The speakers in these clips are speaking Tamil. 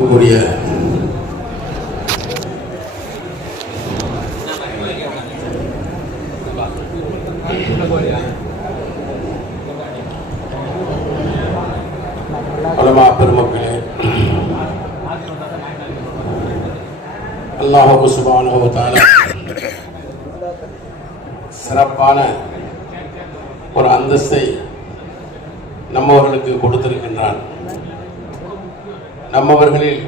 கூடிய உலமா பெருமக்களே, அல்லாஹ் சுப்ஹானஹு வ தஆலா சிறப்பான ஒரு அந்தஸ்தை நம்மவர்களுக்கு கொடுத்திருக்கின்றான். நம்மவர்களில்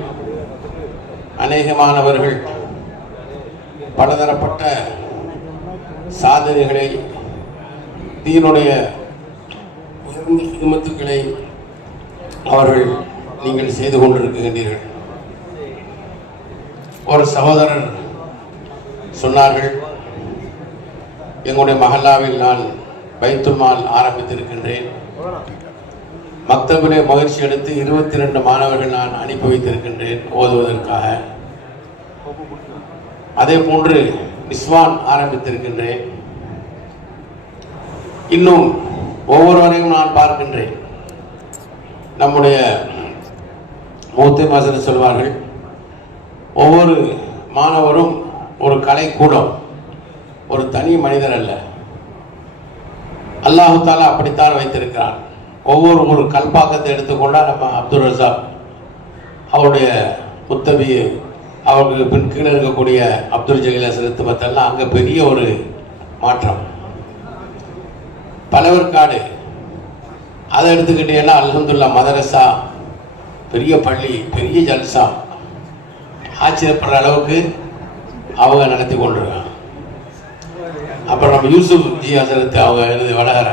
அநேகமானவர்கள் பலதரப்பட்ட சாதனைகளை, தீனுடைய உயர்ந்த ஹிதமத்துக்களை அவர்கள் நீங்கள் செய்து கொண்டிருக்கின்றீர்கள். ஒரு சகோதரர் சொன்னார்கள், எங்களுடைய மஹல்லாவில் நான் பைத்துல் மால் ஆரம்பித்திருக்கின்றேன். மக்தபிலே முயற்சி எடுத்து 22 மாணவர்கள் நான் அனுப்பி வைத்திருக்கின்றேன் ஓதுவதற்காக. அதே போன்று நிஸ்வான் ஆரம்பித்திருக்கின்றேன். இன்னும் ஒவ்வொருவரையும் நான் பார்க்கின்றேன். நம்முடைய மூத்த மாசர் சொல்வார்கள், ஒவ்வொரு மாணவரும் ஒரு கலைக்கூடம், ஒரு தனி மனிதர் அல்ல. அல்லாஹு தாலா அப்படித்தான் வைத்திருக்கிறான். ஒரு கல்பாக்கத்தை எடுத்துக்கொண்டால் நம்ம அப்துல் ரஸாக் அவருடைய முத்தபி, அவருக்கு பின் கீழே இருக்கக்கூடிய அப்துல் ஜலீல் செலுத்துவதெல்லாம் அங்கே பெரிய ஒரு மாற்றம். பலவர்காடு அதை எடுத்துக்கிட்டீங்கன்னா அல்ஹம்துலில்லாஹ் மதரசா, பெரிய பள்ளி, பெரிய ஜல்சா, ஆச்சரியப்படுற அளவுக்கு அவங்க நடத்தி கொண்டிருக்காங்க. அப்புறம் நம்ம யூசுப் ஜி ஹசரத் அவங்க எழுதி வடகர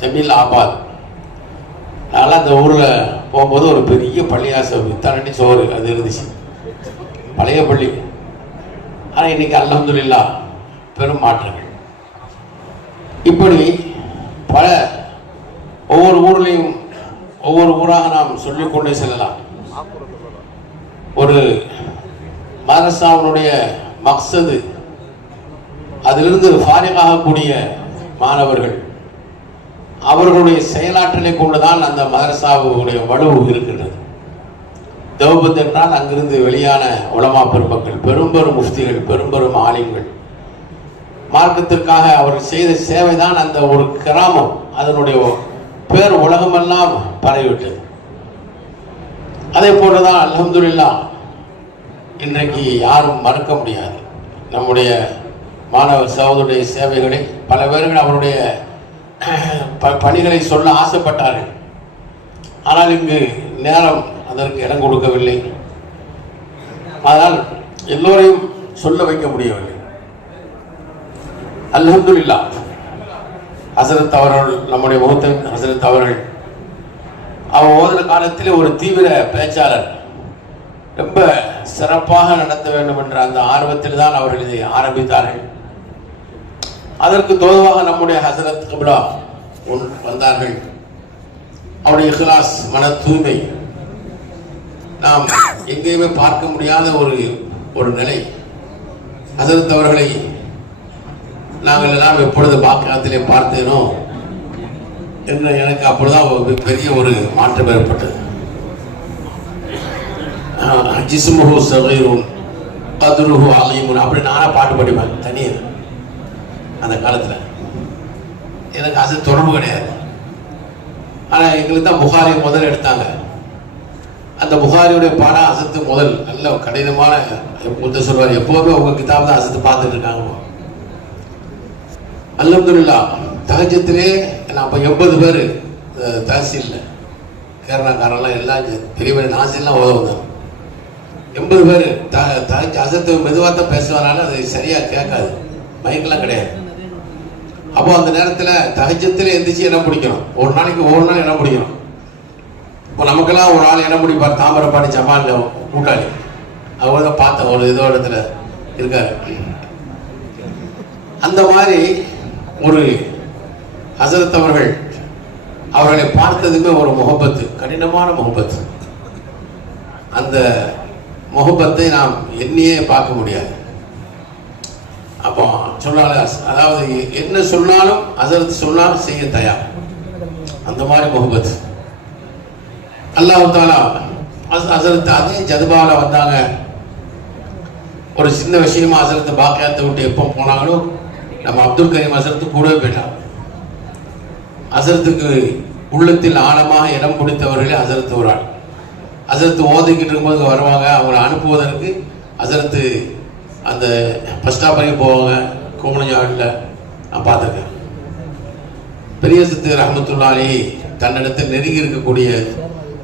ஜமீல் ஆபாத். அதனால் அந்த ஊரில் போகும்போது ஒரு பெரிய பள்ளியாசம் இத்தனை சோறு அது இருந்துச்சு, பழைய பள்ளி. ஆனால் இன்னைக்கு அல்ஹம்துலில்லாஹ் பெரும் மாற்றங்கள். இப்படி பல ஒவ்வொரு ஊர்லேயும் ஒவ்வொரு ஊராக நாம் சொல்லிக்கொண்டே செல்லலாம். ஒரு மதரசாவுடைய மக்சது, அதிலிருந்து ஃபாரிகாகக்கூடிய மாணவர்கள் அவர்களுடைய செயலாற்றலை கொண்டுதான் அந்த மதரசாவுடைய வலுவு இருக்கின்றது. தேவபந்த் என்றால் அங்கிருந்து வெளியான உலமா பெருமக்கள், பெரும்பெரும் முஃப்திகள், பெரும்பெரும் ஆலிம்கள், மார்க்கத்திற்காக அவர்கள் செய்த சேவைதான் அந்த ஒரு கிராமம், அதனுடைய பேர் உலகமெல்லாம் பரவிவிட்டது. அதே போலதான் அல்ஹம்துலில்லாஹ் இன்றைக்கு யாரும் மறுக்க முடியாது. நம்முடைய மாணவ சகோதரருடைய சேவைகளை பல பேர்கள் அவருடைய பணிகளை சொல்ல ஆசைப்பட்டார்கள். ஆனால் இங்கு நேரம் அதற்கு இடம் கொடுக்கவில்லை. அதனால் எல்லோரையும் சொல்ல வைக்க முடியவில்லை. அல்ஹம்துலில்லாஹ் ஹசரத் அவர்கள், நம்முடைய முஹத்தம் ஹசரத் அவர்கள், அவர் ஓதுற காலத்திலே ஒரு தீவிர பேச்சாளர், ரொம்ப சிறப்பாக நடத்த வேண்டும் என்ற அந்த ஆர்வத்தில் தான் அவர்கள் இதை ஆரம்பித்தார்கள். அதற்கு தோதுவாக நம்முடைய ஹசரத் கபிலா வந்தார்கள். அவருடைய இஹ்லாஸ், மன தூய்மை நாம் எங்கேயுமே பார்க்க முடியாத ஒரு நிலை. ஹசரத் அவர்களை நாங்கள் எல்லாம் எப்பொழுது பாக்கியத்திலே பார்த்தேனோ என்று எனக்கு அப்பொழுதுதான் ஒரு பெரிய ஒரு மாற்றம் ஏற்பட்டது. ஜிஸ்முஹு ஸகீருன் கத்ருஹு அலீமுன் அப்படி நானே பாட்டு படிப்பேன் தனியாக. அந்த காலத்தில் எனக்கு அது தொடர்பு கிடையாது. ஆனால் எங்களுக்கு தான் புகாரி முதல் எடுத்தாங்க. அந்த புகாரியுடைய பாடம் அசத்து முதல் நல்ல கடினமான முத்த சொல்வார், எப்போதுமே உங்க கிதாப் தான் அசத்து பார்த்துட்டு இருக்காங்க. அல்ஹம்துலில்லாஹ் தஹஜ்ஜுதிலே நான் அப்போ 80 பேர் தஹசீல்ல கேரளாக்காரெல்லாம் எல்லாம் பெரிய பெரிய நாசிலாம் ஓத வந்தாங்க. 80 பேர் அசத்து மெதுவாக தான் பேசுவாரால அது சரியா கேட்காது, மைக்கெல்லாம் கிடையாது. அப்போ அந்த நேரத்தில் தஹஜ்ஜுதில் எந்திரிச்சு இடம் பிடிக்கணும். ஒரு நாளைக்கு ஒவ்வொரு நாள் இடம் பிடிக்கணும். இப்போ நமக்கெல்லாம் ஒரு ஆள் இடம் பிடிப்பார், தாமரப்பாடி ஜமால் கூட்டாளி, அவர் தான் பார்த்தேன் ஒரு இதோ இடத்துல இருக்காரு. அந்த மாதிரி ஒரு ஹசரத் அவர்களை பார்த்ததுமே ஒரு முகப்பத்து, கடினமான முகப்பத்து. அந்த முகப்பத்தை நாம் எண்ணியே பார்க்க முடியாது. அப்போ சொன்னால, அதாவது என்ன சொன்னாலும் ஹசரத் சொன்னாலும் செய்ய தயார், அந்த மாதிரி முகப்பத். அல்லாஹ் தாலா ஹஸரத் அதே ஜதுபாவில் வந்தாங்க. ஒரு சின்ன விஷயமா ஹஸரத் பாக்கியாத்தை விட்டு எப்போ போனாங்களோ நம்ம அப்துல் கரீம் ஹஸரத் கூடவே போயிட்டாங்க. ஹஸரத்துக்கு உள்ளத்தில் ஆழமாக இடம் பிடித்தவர்களே ஹஸரத் ஒரு ஆள். ஹஸரத் ஓதிக்கிட்டு இருக்கும்போது வருவாங்க. அவங்களை அனுப்புவதற்கு ஹஸரத் அந்த பஸ் ஸ்டாப் வரைக்கும் போவாங்க. கோமலஞ்சாடில் நான் பார்த்துருக்கேன். பெரிய சித்து ரஹ்மத்துல்லாஹி அலைஹி தன்னிடத்தில் நெருங்கி இருக்கக்கூடிய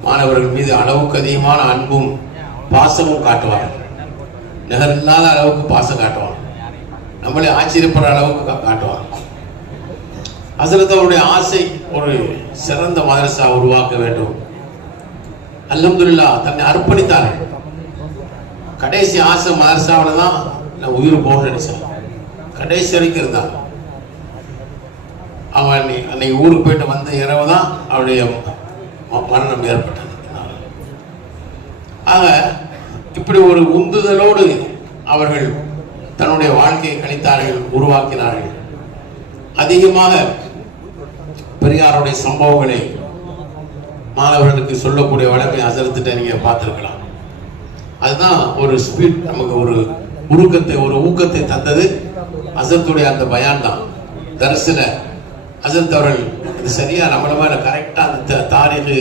மாணவர்கள் மீது அளவுக்கு அதிகமான அன்பும் பாசமும் காட்டுவார். நிகரில்லாத அளவுக்கு பாசம் காட்டுவார். நம்மளே ஆச்சரியப்படுற அளவுக்கு காட்டுவார். ஹஸரத் அவருடைய ஆசை ஒரு சிறந்த மதரசா உருவாக்க வேண்டும். அல்ஹம்துலில்லாஹ் தன்னை அர்ப்பணித்தார்கள். கடைசி ஆசை மதரசாவில் தான் நான் உயிர் போகணும்னு நினைச்சேன். கடைசி வரைக்கும் இருந்தான். அவன் அன்னைக்கு ஊருக்கு போயிட்டு வந்த இரவு தான் அவருடைய மரணம் ஏற்பட்டது. ஆக இப்படி ஒரு உந்துதலோடு அவர்கள் தன்னுடைய வாழ்க்கையை கழித்தார்கள், உருவாக்கினார்கள். அதிகமாக பெரியாருடைய சம்பவங்களை மாணவர்களுக்கு சொல்லக்கூடிய வழக்கை ஹஸரத்திட்ட நீங்க பார்த்திருக்கலாம். அதுதான் ஒரு ஸ்பீட், நமக்கு ஒரு உருக்கத்தை, ஒரு ஊக்கத்தை தந்தது ஹஸரத்துடைய அந்த பயான் தான். தரிசில ஹஸரத் அவர்கள் இது சரியா நம்மள மாதிரி கரெக்டா அந்த தாரீகு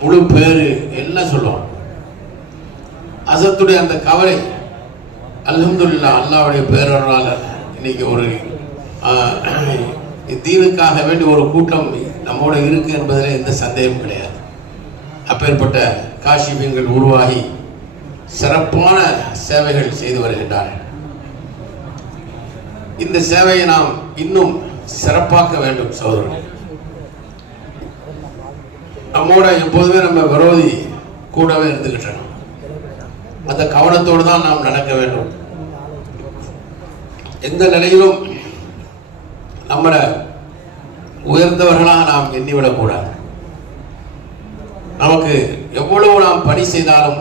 முழு பேரு எல்லாம் சொல்லுவாங்க. ஹஸரத்துடைய அந்த கவலை அல்ஹம்துலில்லாஹ் அல்லாஹ்வுடைய பேரருளால இன்னைக்கு ஒரு தீனுக்காக வேண்டி ஒரு கூட்டம் நம்மோட இருக்கு என்பதில் எந்த சந்தேகம் கிடையாது. அப்பேற்பட்ட காஷிபியங்கள் உருவாகி சிறப்பான சேவைகள் செய்து வருகின்றார்கள். இந்த சேவையை நாம் இன்னும் சிறப்பாக்க வேண்டும் சகோதரர்கள். நம்மோட எப்போதுமே நம்ம விரோதி கூடவே இருந்துகிட்டோம். அந்த கவனத்தோடு தான் நாம் நடக்க வேண்டும். எந்த நிலையிலும் நம்மளை உயர்ந்தவர்களாக நாம் எண்ணிவிடக்கூடாது. நமக்கு எவ்வளவு நாம் பணி செய்தாலும்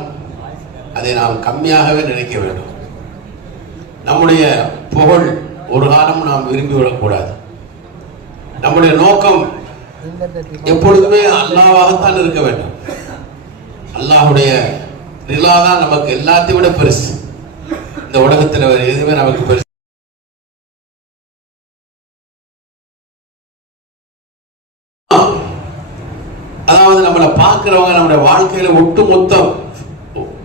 அதை நாம் கம்மியாகவே நினைக்க வேண்டும். நம்முடைய புகழ் ஒரு காலம் நாம் விரும்பிவிடக்கூடாது. நம்முடைய நோக்கம் எப்பொழுதுமே அல்லாஹ்வாகத்தான் இருக்க வேண்டும். அல்லாஹ்வுடைய ரிலா தான் நமக்கு எல்லாத்தையும் விட பெருசு. இந்த உலகத்தில் எதுவுமே நமக்கு பெருசு. அதாவது நம்மளை பார்க்கிறவங்க நம்முடைய வாழ்க்கையில ஒட்டு மொத்தம்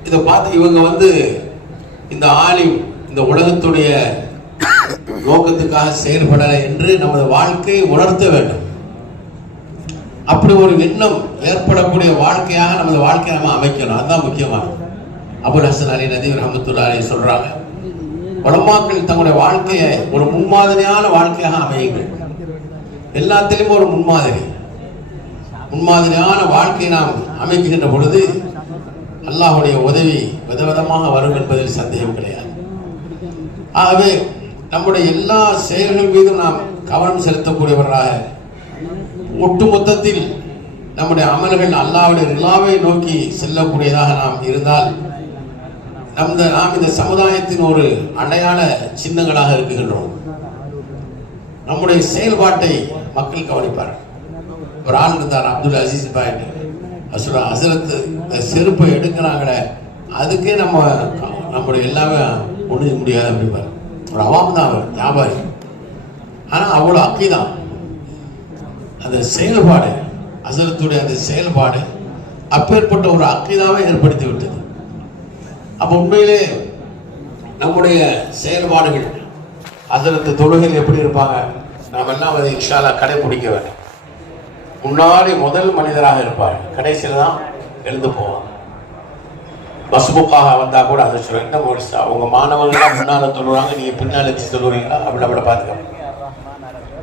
இதை பார்த்து இவங்க இந்த ஆலிம் இந்த உலகத்துடைய நோக்கத்துக்காக செயல்படலை என்று நமது வாழ்க்கையை உணர்த்த வேண்டும். அப்படி ஒரு எண்ணம் ஏற்படக்கூடிய வாழ்க்கையாக நமது வாழ்க்கையை நம்ம அமைக்கணும். அதுதான் முக்கியமானது. அபுல் ஹசன் அலி நதீ ரஹ்மத்துல்லாஹி அலைஹி சொல்றாங்க, உலமாக்கள் தங்களுடைய வாழ்க்கையை ஒரு முன்மாதிரியான வாழ்க்கையாக அமையுங்கள். எல்லாத்திலும் ஒரு முன்மாதிரியான வாழ்க்கையை நாம் அமைக்கின்ற பொழுது அல்லாஹ்வுடைய உதவி விதவிதமாக வரும் என்பதில் சந்தேகம் கிடையாது. ஆகவே நம்முடைய எல்லா செயல்கள் மீதும் நாம் கவனம் செலுத்தக்கூடியவர்களாக ஒட்டுமொத்தத்தில் நம்முடைய அமல்கள் அல்லாஹ்வுடைய ரிலாவை நோக்கி செல்லக்கூடியதாக நாம் இருந்தால் நாம் இந்த சமுதாயத்தின் ஒரு அடையாள சின்னங்களாக இருக்கின்றோம். நம்முடைய செயல்பாட்டை மக்கள் கவனிப்பார்கள். ஒரு ஆள் இருந்தார், அப்துல் அசீஸ் பாயிண்ட் ஹஸரத் செருப்பை எடுக்கிறாங்களே அதுக்கே நம்முடைய எல்லாமே ஒழிய முடியாது அப்படிப்பாரு. ஒரு அவாம் தான், அவர் வியாபாரி. ஆனால் அவ்வளோ அக்கீதான் அந்த செயல்பாடு, ஹஸரத்துடைய அந்த செயல்பாடு அப்பேற்பட்ட ஒரு அக்கீதாவை ஏற்படுத்தி விட்டது. அப்போ உண்மையிலே நம்முடைய செயல்பாடுகள் ஹஸரத் தொழுகையில் எப்படி இருப்பாங்க, நாம் எல்லாம் அதை இன்ஷா அல்லாஹ் கடைபிடிக்க வேண்டும். முன்னாடி முதல் மனிதராக இருப்பார், கடைசியில் தான் எழுந்து போவாங்க. மஸ்புக்காக வந்தா கூட அதை சொல்லுவாங்க, என்ன மோடிசா உங்க மாணவர்கள் முன்னால தொழுவாங்க, நீங்க பின்னால் வச்சு சொல்லுவீங்களா அப்படி பார்த்துக்க.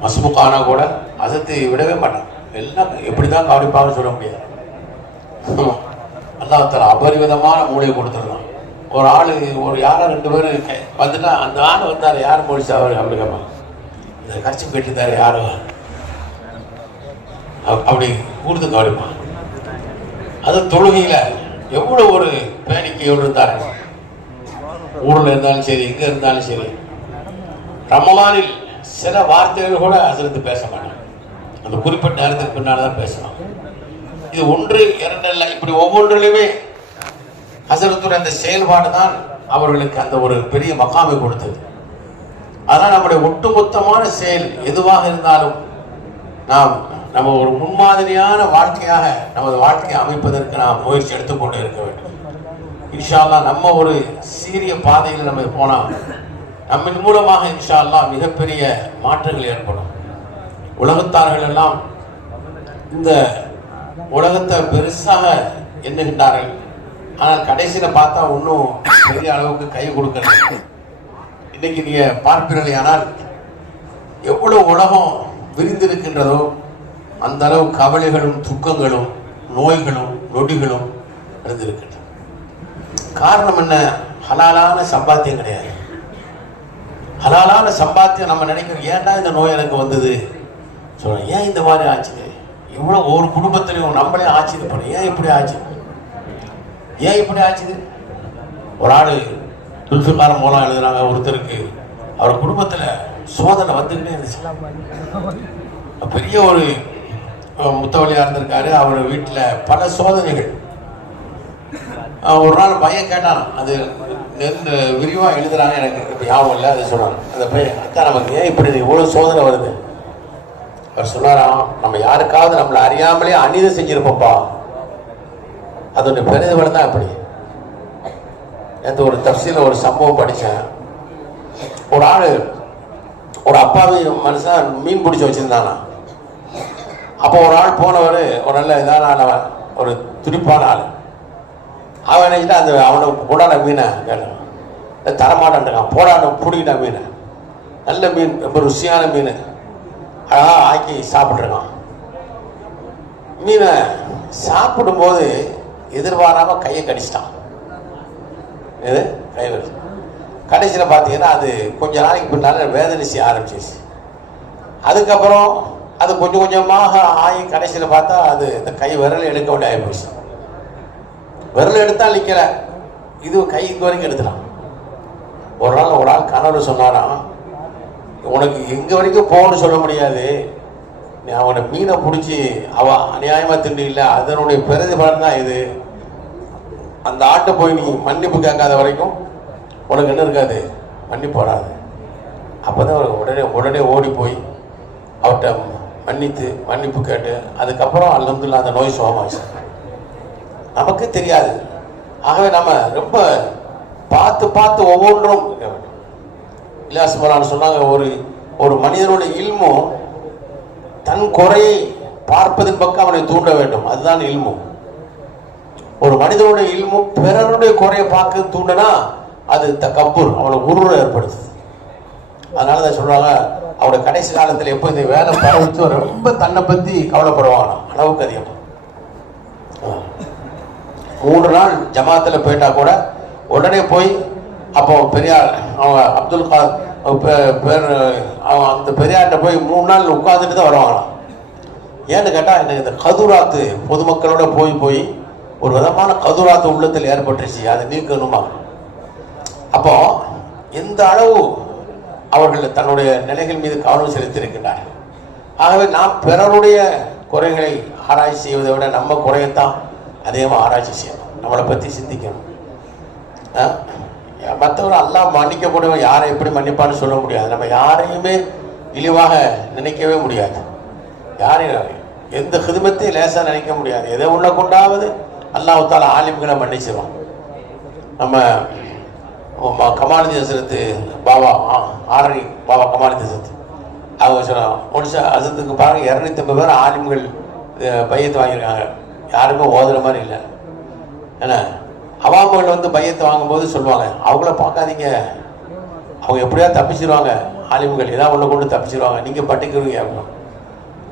மஸ்புக்கானா கூட அதத்தை விடவே மாட்டாங்க. எல்லாம் எப்படிதான் கவனிப்பாங்கன்னு சொல்ல முடியாது. அல்லாஹ் தஆலா அபரிவிதமான மூளையை கொடுத்துருந்தான். ஒரு ஆள் ஒரு யாரோ 2 பேரும் வந்துட்டா அந்த ஆள் வந்தார், யார் மோடிசா அவர் அப்படி கேட்பாங்க, இந்த கட்சி போயிட்டுருந்தாரு யாரும் அப்படி கூர்ந்து கவனிப்பான். அது தொழுகையில எவ்வளவு ஒரு பேணிக்கையோடு இருந்தாரு. ஊரில் இருந்தாலும் சரி, எங்க இருந்தாலும் சரி, ரமலானில் சில வார்த்தைகள் கூட ஹஸரத் பேச மாட்டாங்க. அந்த குறிப்பிட்ட நேரத்துக்கு பின்னால்தான் பேசலாம். இது ஒன்று இரண்டு அல்ல, இப்படி ஒவ்வொன்றிலுமே ஹசரத்துடைய அந்த செயல்பாடு தான் அவர்களுக்கு அந்த ஒரு பெரிய மகாமை கொடுத்தது. அதனால் நம்முடைய ஒட்டுமொத்தமான செயல் எதுவாக இருந்தாலும் நம்ம ஒரு முன்மாதிரியான வாழ்க்கையாக நமது வாழ்க்கையை அமைப்பதற்கு நாம் முயற்சி எடுத்துக்கொண்டு இருக்க வேண்டும். இன்ஷா அல்லாஹ் நம்ம ஒரு சீரிய பாதையில் நம்ம போனால் நம்மின் மூலமாக இன்ஷா அல்லாஹ் மிகப்பெரிய மாற்றங்கள் ஏற்படும். உலகத்தார்கள் எல்லாம் இந்த உலகத்தை பெருசாக எண்ணுகின்றார்கள். ஆனால் கடைசியில் பார்த்தா ஒன்றும் பெரிய அளவுக்கு கை கொடுக்கறது. இன்னைக்கு நீங்க பார்ப்பீர்கள், ஆனால் எவ்வளவு உலகம் விரிந்திருக்கின்றதோ அந்த அளவு கவலைகளும் துக்கங்களும் நோய்களும் நொடிகளும் இருந்திருக்கின்றன. காரணம் என்ன? ஹலாலான சம்பாத்தியம் கிடையாது. ஹலாலான சம்பாத்தியம் நம்ம நினைக்கிறோம், ஏன்டா இந்த நோய் எனக்கு வந்தது சொல்றோம், ஏன் இந்த மாதிரி ஆச்சு, இவ்வளோ ஒரு குடும்பத்திலையும் நம்மளே ஆச்சரியப்படும், ஏன் இப்படி ஆச்சு, ஏன் இப்படி ஆச்சுது. ஒரு ஆள் துல்ஃபிகாரம் மூலம் எழுதுறாங்க, ஒருத்தருக்கு அவர் குடும்பத்தில் சோதனை வந்துக்கிட்டே இருந்துச்சு. பெரிய ஒரு முத்தவழியாக இருந்திருக்காரு. அவர் வீட்டில் பல சோதனைகள். ஒரு நாள் பையன் கேட்டான், அது விரிவாக எழுதுறாங்க, எனக்கு இப்போ ஞாபகம் இல்லை, அது சொன்னாங்க. அந்த பையன், அக்கா நமக்கு ஏன் இப்படி இவ்வளோ சோதனை வருது? அவர் சொன்னாராம், நம்ம யாருக்காவது நம்மளை அறியாமலே அநீதம் செஞ்சிருப்போம்ப்பா, அதோடைய பெரிதவன் தான் அப்படி. நேற்று ஒரு தப்சீல ஒரு சம்பவம் படித்தேன். ஒரு ஆள், ஒரு அப்பாவி மனுஷன் மீன் பிடிச்சி வச்சுருந்தானா. அப்போ ஒரு ஆள் போனவர், ஒரு நல்ல இதான ஆள், ஒரு துடிப்பான ஆள். அவன் நினைச்சிட்டு அந்த அவனை போடான மீனை கேட்டான், தரமாட்டான், போடான பிடிக்கிட்டான் மீனை. நல்ல மீன், ரொம்ப ருசியான மீன், அழகாக ஆக்கி சாப்பிட்ருக்கான். மீனை சாப்பிடும்போது எதிர்பாராம கையை கடிச்சிட்டான். எது கை வருது. கடைசியில் பார்த்தீங்கன்னா அது கொஞ்ச நாளைக்கு பின்னால வேதனை செய்ய ஆரம்பிச்சிருச்சு. அதுக்கப்புறம் அது கொஞ்சம் கொஞ்சமாக ஆகி கடைசியில் பார்த்தா அது இந்த கை விரல் எடுக்க வேண்டிய ஆகிப்போச்சு. விரல் எடுத்தால் நிற்கல, இது கை இங்கே வரைக்கும் எடுத்துலாம். ஒரு நாள் ஒரு ஆள் கனவு சொன்னாராம், உனக்கு எங்கே வரைக்கும் போகணும்னு சொல்ல முடியாது, நீ அவனை மீனை பிடிச்சி அவன் அநியாயமாக திண்டு இல்லை, அதனுடைய பிரதிபலன் தான் இது. அந்த ஆட்டை போய் நீ மன்னிப்பு கேட்காத வரைக்கும் உனக்கு என்ன இருக்காது, மன்னிப்பு வராது. அப்போ தான் உடனே உடனே ஓடி போய் அவர்கிட்ட மன்னிப்பு கேட்டு அதுக்கப்புறம் அல்ஹம்துலில்லாஹ் அந்த நோய் சுகமாச்சு. நமக்கு தெரியாது. ஆகவே நம்ம ரொம்ப பார்த்து பார்த்து ஒவ்வொன்றும் இருக்க வேண்டும். இலியாஸ் மௌலானா சொன்னாங்க, ஒரு மனிதனுடைய இல்மும் தன் குறையை பார்ப்பதன் பக்கம் அவனை தூண்ட வேண்டும், அதுதான் இல்மு. ஒரு மனிதனுடைய இல்மும் பிறருடைய குறையை பார்க்க தூண்டனா அது தக்கப்புர், அவனை உருவ ஏற்படுத்துது. அதனால தான் சொல்றாங்க, அவருடைய கடைசி காலத்தில் எப்போ இந்த வேலை பரவிச்சு ரொம்ப தன்னை பற்றி கவலைப்படுவாங்க, அளவுக்கு அதிகமாக. 3 நாள் ஜமாத்தில் போயிட்டா கூட உடனே போய் அப்போ பெரியார் அவங்க அப்துல் பேர் அவன் அந்த பெரியார்கிட்ட போய் 3 நாள் உட்காந்துட்டு தான் வருவாங்களாம். ஏன்னு கேட்டால் எனக்கு இந்த கதுராத்து பொதுமக்களோட போய் ஒரு விதமான கதுராத்து உள்ளத்தில் ஏற்பட்டுருச்சு, அதை நீக்கணுமா. அப்போ எந்த அளவு அவர்கள் தன்னுடைய நிலைகள் மீது கவனம் செலுத்தியிருக்கின்றார்கள். ஆகவே நாம் பிறருடைய குறைகளை ஆராய்ச்சி செய்வதை விட நம்ம குறையத்தான் அதிகமாக ஆராய்ச்சி செய்யணும், நம்மளை பற்றி சிந்திக்கணும். மற்றவரை அல்லாஹ் மன்னிக்கக்கூடியவன் யாரை எப்படி மன்னிப்பான்னு சொல்ல முடியாது. நம்ம யாரையுமே இழிவாக நினைக்கவே முடியாது, யாரையும் எந்த ஹிதுமத்தையும் லேசாக நினைக்க முடியாது. எதை உள்ள கொண்டாவது அல்லாஹ் தாலா ஆலிம்களை மன்னிச்சிடும். நம்ம கமாலுதீன் ஹசரத்து பாபா ஆரணி பாபா கமாலுதீன் ஹசரத் அவங்க சொன்னாங்க, ஒன்சா ஹசரத்துக்கு பாருங்க 250 பேர் ஆலிம்கள் பையத்தை வாங்கியிருக்காங்க, யாருமே ஓதுற மாதிரி இல்லை. ஏன்னா அவாமகள் வந்து பையத்தை வாங்கும்போது சொல்லுவாங்க, அவங்கள பார்க்காதீங்க, அவங்க எப்படியா தப்பிச்சிருவாங்க, ஆலிம்கள் ஏதாவது ஒன்று கொண்டு தப்பிச்சிருவாங்க, நீங்கள் பட்டிக்கிறீங்க அப்படின்னு.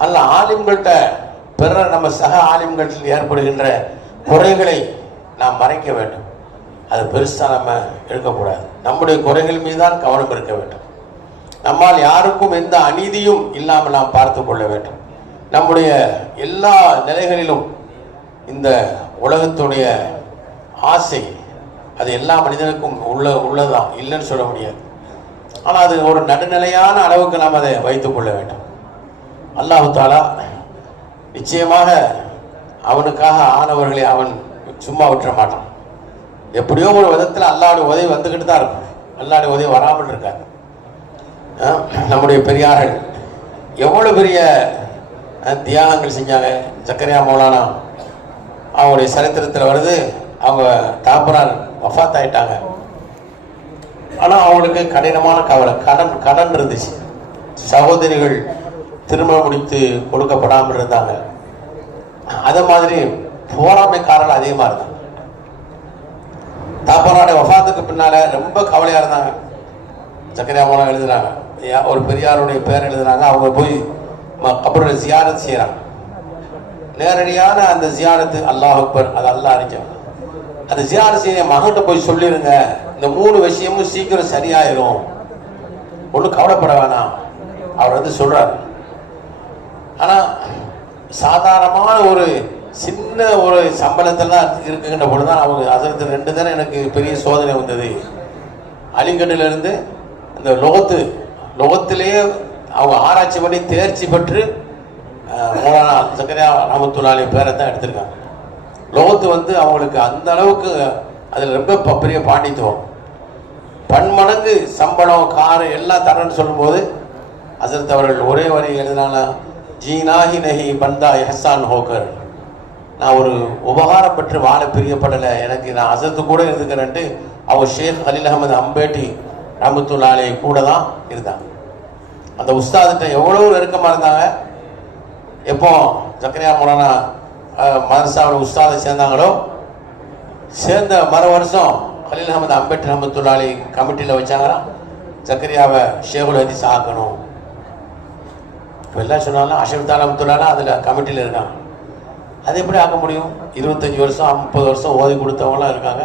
அதில் ஆலிம்கள்கிட்ட பிற நம்ம சக ஆலிம்களில் ஏற்படுகின்ற குறைகளை நாம் மறைக்க வேண்டும். அது பெருசாக நம்ம எடுக்கக்கூடாது. நம்முடைய குறைகள் மீது தான் கவனம் இருக்க வேண்டும். நம்மால் யாருக்கும் எந்த அநீதியும் இல்லாமல் நாம் பார்த்து கொள்ள வேண்டும். நம்முடைய எல்லா நிலைகளிலும் இந்த உலகத்துடைய ஆசை அது எல்லா மனிதனுக்கும் உள்ளதான், இல்லைன்னு சொல்ல முடியாது. ஆனால் அது ஒரு நடுநிலையான அளவுக்கு நாம் அதை வைத்துக் கொள்ள வேண்டும். அல்லாஹ் தஆலா நிச்சயமாக அவனுக்காக ஆனவர்களை அவன் சும்மா விட்டுற மாட்டான். எப்படியோ ஒரு விதத்தில் அல்லாஹ்வுடைய உதவி வந்துக்கிட்டு தான் இருக்கும், அல்லாஹ்வுடைய உதவி வராமல் இருக்காது. நம்முடைய பெரியார்கள் எவ்வளோ பெரிய தியாகங்கள் செஞ்சாங்க. ஜக்கரியா மௌலானா அவங்களுடைய சரித்திரத்தில் வருது, அவங்க தாப்பனார் வஃபாத் ஆயிட்டாங்க. ஆனால் அவங்களுக்கு கடினமான கவலை, கடன் இருந்துச்சு. சகோதரிகள் திருமணம் முடித்து கொடுக்கப்படாமல் இருந்தாங்க. அதே மாதிரி போராமைக்காரர்கள் அதிகமாக இருந்தாங்க. தாப்பனாருடைய வஃபாத்துக்கு பின்னால ரொம்ப கவலையாக இருந்தாங்க. ஜக்கரியா மௌலானா எழுதுறாங்க, ஒரு பெரியாருடைய பேர் எழுதுறாங்க. அவங்க போய் கபருடைய ஜியாரத் செய்கிறாங்க. நேரடியான அந்த ஜியாரத்து அல்லாஹ் அக்பர், அது அல்லாஹ் அறிஞ்சவங்க. அந்த ஜியாரத் செய்ய மகன்கிட்ட போய் சொல்லிடுங்க, இந்த 3 விஷயமும் சீக்கிரம் சரியாயிரும், ஒன்றும் கவலைப்பட வேணாம் அவர் சொல்றாரு. ஆனால் சாதாரணமான ஒரு சின்ன ஒரு சம்பளத்தில் தான் இருக்குங்கிற பொழுதுதான் அவங்க அதற்கு 2 தானே எனக்கு பெரிய சோதனை வந்தது. அலிங்கண்டிலிருந்து இந்த லோகத்திலேயே அவங்க ஆராய்ச்சி பண்ணி தேர்ச்சி பெற்று மௌலானா ஜக்கரியா ரஹ்மத்துல்லாஹி பேரை தான் எடுத்திருக்காங்க. லோகத்து அவங்களுக்கு அந்த அளவுக்கு அதில் ரொம்ப பெரிய பாண்டித்துவம். பன்மடங்கு சம்பளம் காரு எல்லாம் தரேன்னு சொல்லும்போது ஹஸரத் அவர்கள் ஒரே வரி எழுதினால, ஜீனாஹி நஹி பந்தா எஹ்சான் ஹோக்கர், நான் ஒரு உபகாரம் பெற்று வாழ பிரியப்படலை, எனக்கு நான் ஹஸரத்து கூட இருந்துக்கிறேன்ட்டு அவங்க ஷேக் கலீல் அஹமது அம்பேட்டி ரஹ்மத்துல்லாஹி கூட தான் இருந்தாங்க. அந்த உஸ்தாதுகிட்ட எவ்வளோ நெருக்கமாக இருந்தாங்க. எப்போ ஜக்கரியா மௌலானா மதரசாவில் உஸ்தாதை சேர்ந்தாங்களோ, சேர்ந்த வருஷம் கலீல் அஹமது அம்பேட்டி ரஹ்மத்துல்லாஹி கமிட்டியில் வச்சாங்கன்னா ஜக்கரியாவை ஷேகுல் ஹதீஸ் ஆக்கணும். இப்போ எல்லாம் சொன்னாலும் அஷரத் ரஹ்மத்துல்லாஹி அதில் கமிட்டியில் இருக்காங்க. அது எப்படி ஆக்க முடியும்? 25 வருஷம் 30 வருஷம் ஓதி கொடுத்தவங்களாம் இருக்காங்க.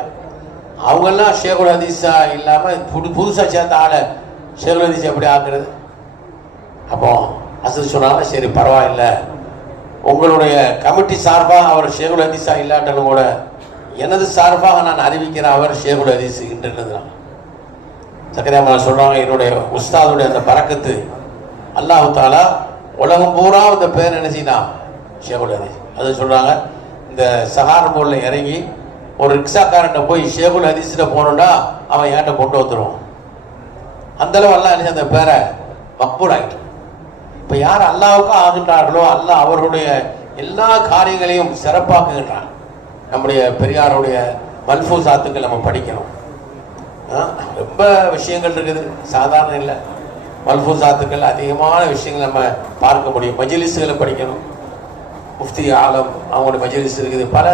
அவங்கெல்லாம் ஷேகுல் ஹதீஸா இல்லாமல் புதுசாக சேர்ந்த ஆளை ஷேகுல் ஹதீஸ் எப்படி ஆக்குறது? அப்போ அசல் சொன்னாங்க, சரி பரவாயில்லை, உங்களுடைய கமிட்டி சார்பாக அவர் ஷேகுல் ஹதீஸா இல்லாட்டாலும் கூட எனது சார்பாக நான் அறிவிக்கிறேன், அவர் ஷேகுல் ஹதீஸ் என்றுதான். ஜக்கரியா மௌலானா சொல்றாங்க, என்னுடைய உஸ்தாதுடைய அந்த பரக்கத்து அல்லாஹ் தாலா உலகம் பூரா அந்த பேர் என்ன செய்யலாம், ஷேகுல் ஹதீஸ். அது சொல்றாங்க, இந்த சஹாரன்பூரில் இறங்கி ஒரு ரிக்ஷாக்காரன்ட்ட போய் ஷேகுல் ஹதீஸ்ல போனோம்னா அவன் ஏன்ட்ட கொண்டு வந்துடுவான். அந்த அளவு எல்லாம் அந்த பேரை மக்பூல் ஆகிட்டு. இப்போ யார் அல்லாஹ்வுக்கு ஆகின்றார்களோ அல்லாஹ் அவர்களுடைய எல்லா காரியங்களையும் சிறப்பாக்குகின்றான். நம்முடைய பெரியாருடைய மல்ஃபூசாத்துக்கள் நம்ம படிக்கணும். ரொம்ப விஷயங்கள் இருக்குது, சாதாரண இல்லை. மல்ஃபூசாத்துக்கள் அதிகமான விஷயங்கள் நம்ம பார்க்க முடியும். மஜ்லிஸ்களை படிக்கணும். முஃப்தி ஆலம் அவங்களுடைய மஜ்லிஸ் இருக்குது, பல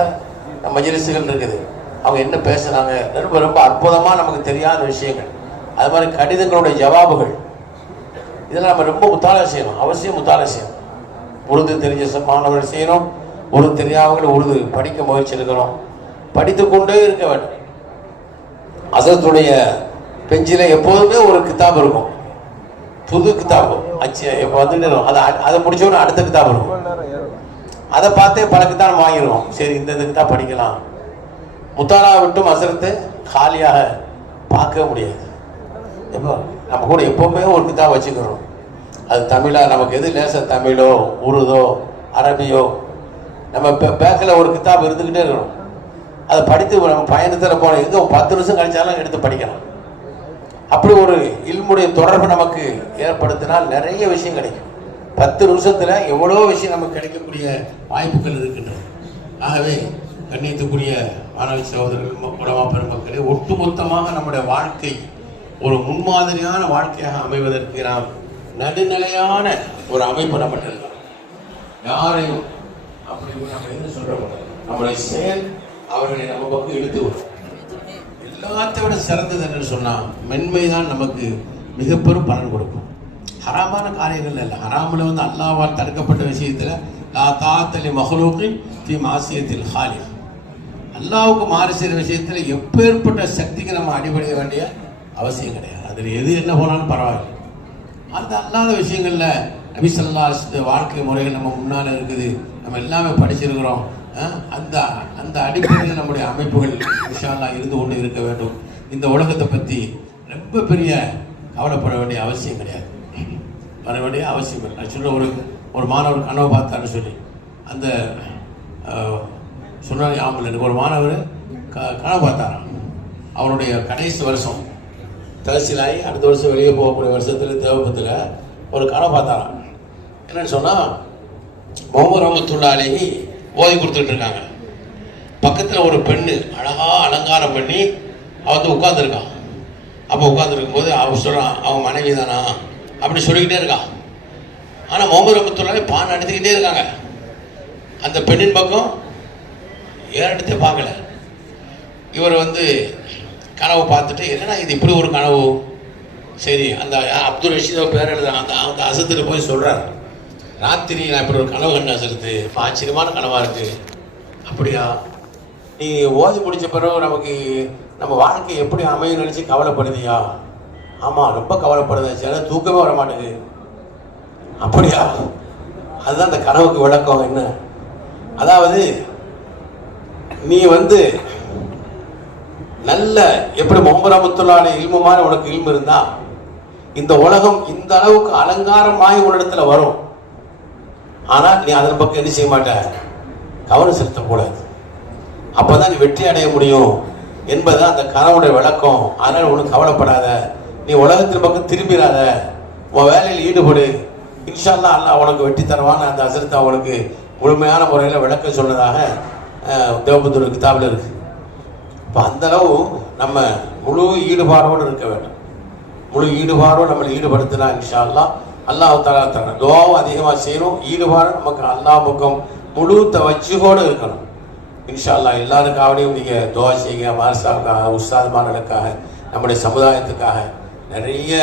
மஜ்லிஸ்கள் இருக்குது. அவங்க என்ன பேசுகிறாங்க, ரொம்ப ரொம்ப அற்புதமாக நமக்கு தெரியாத விஷயங்கள். அது மாதிரி கடிதங்களுடைய ஜவாபுகள், இதெல்லாம் நம்ம ரொம்ப முத்தாலா செய்யணும், அவசியம் முத்தாலா செய்யணும். உருது தெரிஞ்ச மாணவர்கள் செய்யணும், உருது தெரியாதவர்கள் உருது படிக்க முயற்சி எடுக்கணும், படித்து கொண்டே இருக்க வேண்டும். ஹஸரத்துடைய பெஞ்சில் எப்போதுமே ஒரு கிதாப் இருக்கும், புது கிதாபு அச்சு இப்போ வந்துட்டு அதை முடிச்சோன்னு அடுத்த கிதாப் இருக்கும். அதை பார்த்தே பல கிதாப் வாங்கிடுவோம். சரி இந்த கிதாப் படிக்கலாம். முத்தாலா விட்டும் ஹஸரத்து காலியாக பார்க்க முடியாது. எப்போ நம்ம கூட எப்போவுமே ஒரு கிதாப் வச்சுக்கிறோம். அது தமிழா, நமக்கு எது லேச தமிழோ உருதோ அரபியோ, நம்ம பேக்கில் ஒரு கிதாப் இருந்துக்கிட்டே இருக்கணும். அதை படித்து நம்ம பயணத்தில் போன எங்கே 10 நிமிஷம் கழிச்சாலும் எடுத்து படிக்கலாம். அப்படி ஒரு இல்முடைய தொடர்பு நமக்கு ஏற்படுத்தினால் நிறைய விஷயம் கிடைக்கும். 10 நிமிஷத்தில் எவ்வளோ விஷயம் நமக்கு கிடைக்கக்கூடிய வாய்ப்புகள் இருக்கின்றது. ஆகவே கண்ணியத்துக்குரிய மாணவி சகோதரர்கள், உலமா பெருமக்களே, ஒட்டுமொத்தமாக நம்முடைய வாழ்க்கை ஒரு முன்மாதிரியான வாழ்க்கையாக அமைவதற்கு நாம் நடுநிலையான ஒரு அமைப்பு நம்மகிட்ட இருக்கோம். யாரையும் அப்படி நம்ம என்ன சொல்றோம், நம்முடைய செயல் அவர்களை நம்ம பக்கம் இழுத்து விடும். எல்லாத்தை விட சிறந்தது என்று சொன்னால் மென்மைதான் நமக்கு மிக பெரும் பலன் கொடுக்கும். ஹராமான காரியங்கள் இல்லை. ஹராமில் அல்லாஹ்வால் தடுக்கப்பட்ட விஷயத்தில் லா தாத்தலி மஹ்லூக்கின் ஃபீ மாசியத்தில் ஹாலிக், அல்லாஹ்வுக்கு மாறு செய்கிற விஷயத்தில் எப்பேற்பட்ட சக்திக்கு நம்ம அடிபடைய வேண்டிய அவசியம் கிடையாது. அதில் எது என்ன போனாலும் பரவாயில்லை. அந்த அல்லாத விஷயங்களில் நபி ஸல்லல்லாஹு அலைஹி வஸல்லம் வாழ்க்கை முறைகள் நம்ம முன்னால் இருக்குது, நம்ம எல்லாமே படிச்சிருக்கிறோம். அந்த அந்த அடிப்படையில் நம்முடைய அமைப்புகள் இன்ஷா அல்லாஹ் இருந்து கொண்டு இருக்க வேண்டும். இந்த உலகத்தை பற்றி ரொம்ப பெரிய கவலைப்பட வேண்டிய அவசியம் கிடையாது, வர வேண்டிய அவசியம் இல்லை. நான் சொல்ல ஒரு மாணவர் கனவு பார்த்தான்னு சொல்லி அந்த சொன்னார் ஞாபகம் எனக்கு ஒரு மாணவர் கனவு பார்த்தாராம். அவனுடைய கடைசி வருஷம் தஹசீலாகி அடுத்த வருஷம் வெளியே போகக்கூடிய வருஷத்தில் தேவபத்தில் ஒரு கனவு பார்த்தாராம். என்னன்னு சொன்னால் முகமது ரஹ்மத்துல்லாஹி அலைஹி ஓதி கொடுத்துட்டு இருக்காங்க. பக்கத்தில் ஒரு பெண்ணு அழகாக அலங்காரம் பண்ணி அவன் வந்து உட்காந்துருக்கான். அப்போ உட்காந்துருக்கும் போது அவன் சொல்கிறான் அவன் மனைவி தானா அப்படி சொல்லிக்கிட்டே இருக்கான். ஆனால் முகமது ரஹ்மத்துல்லாஹி பான் எடுத்துக்கிட்டே இருக்காங்க. அந்த பெண்ணின் பக்கம் ஏறெடுத்தே பார்க்கல. இவர் வந்து கனவு பார்த்துட்டு என்னன்னா இது இப்படி ஒரு கனவு, சரி அந்த அப்துல் ரஷீதோ பேர் எழுத அந்த அசத்தில் போய் சொல்கிறார், ராத்திரி நான் இப்படி ஒரு கனவு கண்டு அசருது, ஆச்சரியமான கனவாக இருக்குது. அப்படியா, நீ ஓதி முடித்த பிறகு நமக்கு நம்ம வாழ்க்கை எப்படி அமையும் நினச்சி கவலைப்படுதியா? ஆமாம் ரொம்ப கவலைப்படுதாச்சு, ஏன்னா தூக்கமே வர மாட்டேங்குது. அப்படியா, அதுதான் அந்த கனவுக்கு விளக்கம். என்ன அதாவது நீ வந்து நல்ல எப்படி முகமது ரஹ்மத்துல்லாஹி இல்மு மாதிரி உனக்கு இல்மு இருந்தா இந்த உலகம் இந்த அளவுக்கு அலங்காரமாகி உன்னிடத்துல வரும். ஆனால் நீ அதன் பக்கம் என்ன செய்ய மாட்ட, கவனம் செலுத்தக்கூடாது. அப்போதான் நீ வெற்றி அடைய முடியும் என்பது அந்த கனவுடைய விளக்கம். அதனால் உனக்கு கவலைப்படாத, நீ உலகத்தின் பக்கம் திரும்பிடாத, உன் வேலையில் ஈடுபடு, இன்ஷா அல்லாஹ் அல்லாஹ் உனக்கு வெற்றி தருவான்னு அந்த ஹஸரத் அவனுக்கு முழுமையான முறையில் விளக்கம் சொன்னதாக தேவபந்துடைய கிதாபில் இருக்கு. இப்போ அந்தளவு நம்ம முழு ஈடுபாடோடு இருக்க வேண்டும். முழு ஈடுபாடோடு நம்மளை ஈடுபடுத்தினா இன்ஷா அல்லாஹ் அல்லாஹ் தஆலா தரணும். துஆவும் அதிகமாக செய்யணும், ஈடுபாடு நமக்கு அல்லாஹ் பக்கம் முழு தவஜ்ஜுஹோடு இருக்கணும். இன்ஷா அல்லாஹ் எல்லாருக்காகவும் நீங்கள் துஆ செய்யுங்க. மார்சாவுக்காக, உஸ்தாத்மார்களுக்காக, நம்முடைய சமுதாயத்துக்காக நிறைய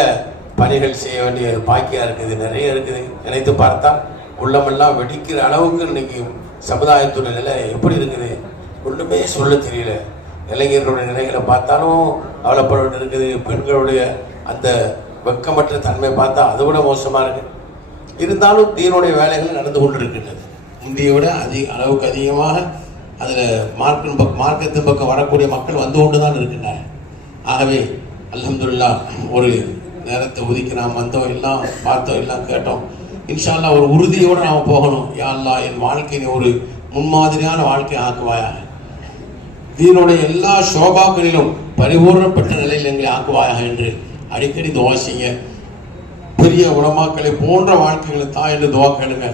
பணிகள் செய்ய வேண்டிய பாக்கியாக இருக்குது, நிறைய இருக்குது. நினைத்து பார்த்தா உள்ளமெல்லாம் வெடிக்கிற அளவுக்கு இன்னைக்கு சமுதாயத்துடைய நிலை எப்படி இருக்குது ஒன்றுமே சொல்ல தெரியல. இளைஞர்களுடைய நிலைகளை பார்த்தாலும் கவலைப்பட வேண்டி இருக்குது. பெண்களுடைய அந்த வெக்கமற்ற தன்மை பார்த்தா அதை விட மோசமாக இருக்குது. இருந்தாலும் தீனுடைய வேலைகள் நடந்து கொண்டு இருக்கின்றது. இந்தியை விட அளவுக்கு அதிகமாக அதில் மார்க்கத்தின் பக்கம் வரக்கூடிய மக்கள் வந்து கொண்டு தான் இருக்கின்றனர். ஆகவே அல்ஹம்துலில்லாஹ் ஒரு நேரத்தை ஒதுக்கி நாம் வந்தோம், எல்லாம் பார்த்தோம், எல்லாம் கேட்டோம். இன்ஷா அல்லாஹ் ஒரு உறுதியோடு நாம் போகணும். யா அல்லாஹ் என் வாழ்க்கையை ஒரு முன்மாதிரியான வாழ்க்கையை ஆக்குவாயாக, தீனுடைய எல்லா சோபாக்களிலும் பரிபூர்ணப்பட்ட நிலையில் எங்களை ஆக்குவாயாக என்று அடிக்கடி துவா செய்ய. பெரிய உலமாக்களை போன்ற வாழ்க்கைகளை தான் என்று துவா கேளுங்க,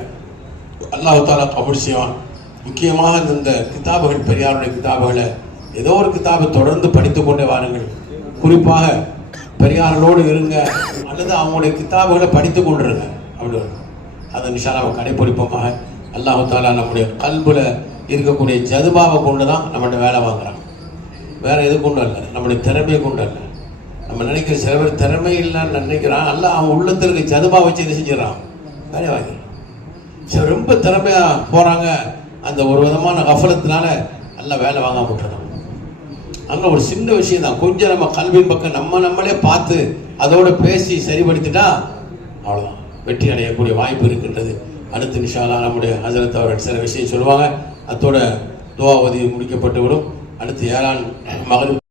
அல்லாஹ் தஆலா கபூல் செய்வான். முக்கியமாக இந்த கிதாபுகள், பெரியாருடைய கிதாபுகளை ஏதோ ஒரு கிதாபை தொடர்ந்து படித்து கொண்டே வாருங்கள். குறிப்பாக பெரியார்களோடு இருங்க, அல்லது அவங்களுடைய கிதாபுகளை படித்து கொண்டிருங்க. அப்படி அதை நிஷாலாவை கடைப்பிடிப்போமாக. அல்லாஹ் தஆலா நம்முடைய கல்புல இருக்கக்கூடிய ஜதுபாவை கொண்டு தான் நம்மகிட்ட வேலை வாங்குறான், வேற எது கொண்டு அல்ல, நம்முடைய திறமையை கொண்டு அல்ல. நம்ம நினைக்கிற சில பேர் திறமை இல்லைன்னு நினைக்கிறான், அல்ல அவன் உள்ளத்தில் இருக்க ஜதுபா வச்சு என்ன செஞ்சிடறான், வேலை வாங்கி. சில ரொம்ப திறமையாக போகிறாங்க, அந்த ஒரு விதமான கஃபலத்தினால நல்லா வேலை வாங்காம விட்டுறான். அங்கே ஒரு சின்ன விஷயம் தான், கொஞ்சம் நம்ம கல்வியின் பக்கம் நம்மளே பார்த்து அதோடு பேசி சரிப்படுத்திட்டா அவ்வளோதான், வெற்றி அடையக்கூடிய வாய்ப்பு இருக்கின்றது. அடுத்த இன்ஷா அல்லாஹ் நம்முடைய ஹஸரத் அவர்கள் சில விஷயம் சொல்லுவாங்க, அத்தோட துஆ ஓதி முடிக்கப்பட்டு விடும். அடுத்து ஏழாம் மகரிப்